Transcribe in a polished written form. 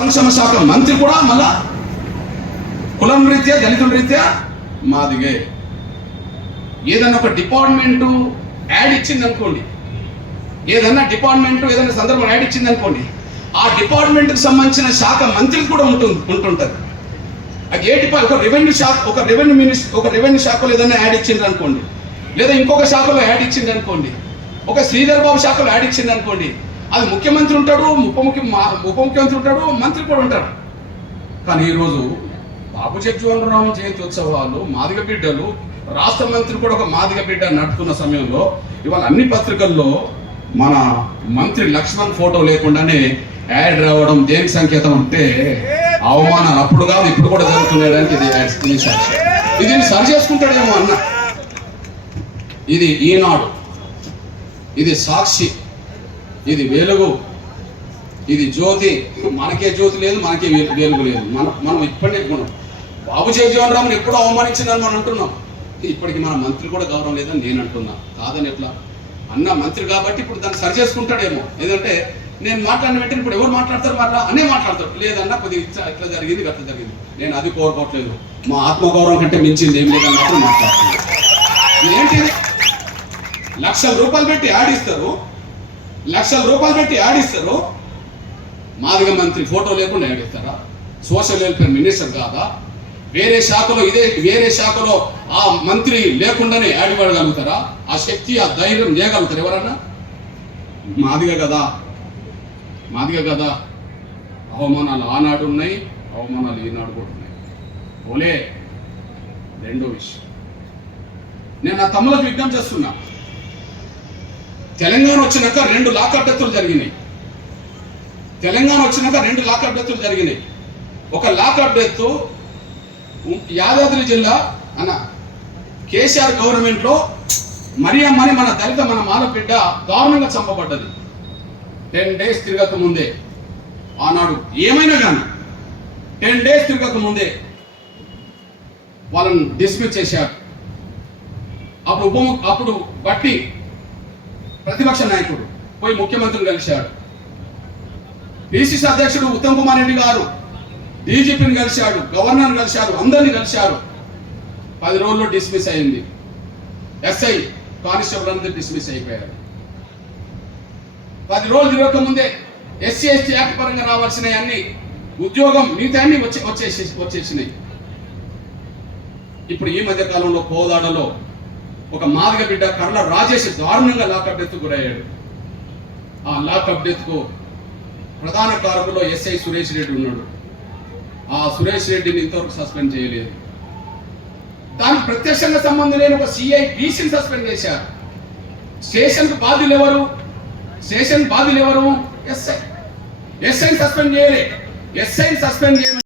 సంక్షేమ శాఖ మంత్రి కూడా మళ్ళా కులం రీత్యా దళితుల రీత్యా మాదిగే. ఏదన్నా ఒక డిపార్ట్మెంటు యాడ్ ఇచ్చింది అనుకోండి, ఏదన్నా డిపార్ట్మెంటు ఏదైనా సందర్భం యాడ్ ఇచ్చింది అనుకోండి, ఆ డిపార్ట్మెంట్కి సంబంధించిన శాఖ మంత్రికి కూడా ఉంటుంటుంది. అది ఏ డిపార్ట్ ఒక రెవెన్యూ శాఖ ఒక రెవెన్యూ శాఖలో ఏదైనా యాడ్ ఇచ్చింది అనుకోండి, లేదా ఇంకొక శాఖలో యాడ్ ఇచ్చింది అనుకోండి, ఒక శ్రీధర్ బాబు శాఖలో యాడ్ ఇచ్చింది అనుకోండి, అది ముఖ్యమంత్రి ఉంటాడు, ఉప ముఖ్యమంత్రి ఉంటాడు, మంత్రి కూడా ఉంటాడు. కానీ ఈరోజు బాబు జగ్జీవన్ జయంతి ఉత్సవాలు మాదిగ బిడ్డలు, రాష్ట్ర మంత్రి కూడా ఒక మాదిగ బిడ్డ నడుపుతున్న సమయంలో ఇవాళ అన్ని పత్రికల్లో మన మంత్రి లక్ష్మణ్ ఫోటో లేకుండానే యాడ్ రావడం దేనికి సంకేతం అంటే అవమానాలు అప్పుడు కాదు ఇప్పుడు కూడా జరుగుతున్నాయడానికి ఇది సరి చేసుకుంటాడేమో అన్న. ఇది ఈనాడు, ఇది సాక్షి, ఇది వెలుగు, ఇది జ్యోతి. మనకే జ్యోతి లేదు, మనకే వెలుగు లేదు. మనం ఇప్పటికే బాబు జగ్జీవన్ రామ్ని ఎప్పుడో అవమానించిందని మనం అంటున్నాం. ఇప్పటికి మన మంత్రి కూడా గౌరవం లేదని నేను అంటున్నా. కాదని ఎట్లా అన్న మంత్రి కాబట్టి ఇప్పుడు దాన్ని సరి చేసుకుంటాడేమో. ఎందుకంటే నేను మాట్లాడిన వెంటనే ఇప్పుడు ఎవరు మాట్లాడతారు మళ్ళా అనే మాట్లాడతారు. లేదన్నా కొద్దిగా ఇట్లా జరిగింది అట్లా జరిగింది. నేను అది కోరుకోవట్లేదు. మా ఆత్మగౌరవం కంటే మించింది ఏం లేదని మాత్రం మాట్లాడుతున్నాను. ఏంటిది? లక్షల రూపాయలు పెట్టి ఆడిస్తారు, మాదిగ మంత్రి ఫోటో లేకుండా ఆడిస్తారా? సోషల్ వెల్ఫేర్ మినిస్టర్ కాదా? వేరే శాఖలో ఆ మంత్రి లేకుండానే ఆడిపడగలుగుతారా? ఆ శక్తి ఆ ధైర్యం చేయగలుగుతారు ఎవరన్నా? మాదిగ కదా. అవమానాలు ఆనాడు ఉన్నాయి, అవమానాలు ఈనాడు కూడా ఉన్నాయి. ఓలే రెండో విషయం, నేను నా తమ్ములకు విజ్ఞప్తి చేస్తున్నా. తెలంగాణ వచ్చినాక 2 లాకప్ డెత్తులు జరిగినాయి. ఒక లాకప్ డెత్ యాదాద్రి జిల్లా అన్న కేసీఆర్ గవర్నమెంట్లో మరియమ్మని మన మాల బిడ్డ దారుణంగా చంపబడ్డది. 10 days తిరగక ముందే, ఆనాడు ఏమైనా కానీ 10 days తిరగక ముందే వాళ్ళని డిస్మిస్ చేశారు. అప్పుడు బట్టి ప్రతిపక్ష నాయకుడు పోయి ముఖ్యమంత్రిని కలిశాడు, పిసిసి అధ్యక్షుడు ఉత్తమ్ కుమార్ రెడ్డి గారు డీజీపీని కలిశాడు, గవర్నర్ని కలిశారు, అందరినీ కలిశారు. 10 రోజుల్లో డిస్మిస్ అయింది. ఎస్ఐ కానిస్టేబుల్ అందరూ డిస్మిస్ అయిపోయారు. 10 రోజులు తిరగక ముందే ఎస్సీ ఎస్టీ యాక్ట్ పరంగా రావాల్సిన అన్ని ఉద్యోగం మిగతా అన్ని వచ్చేసినాయి. ఇప్పుడు ఈ మధ్య కాలంలో కోదాడలో ఒక మాదిగ బిడ్డ కర్ల రాజేష్ దారుణంగా లాకప్ డెత్ గురయ్యాడు. ఆ లాకప్ డెత్కు ప్రధాన కారకులో ఎస్ఐ సురేష్ రెడ్డి ఉన్నాడు. ఆ సురేష్ రెడ్డిని ఇంతవరకు సస్పెండ్ చేయలేదు. దానికి ప్రత్యక్షంగా సంబంధం లేని ఒక సిఐ బీసీని సస్పెండ్ చేశారు. స్టేషన్ బాధ్యులు ఎవరు? ఎస్ఐ. ఎస్ఐని సస్పెండ్ చేయలేదు.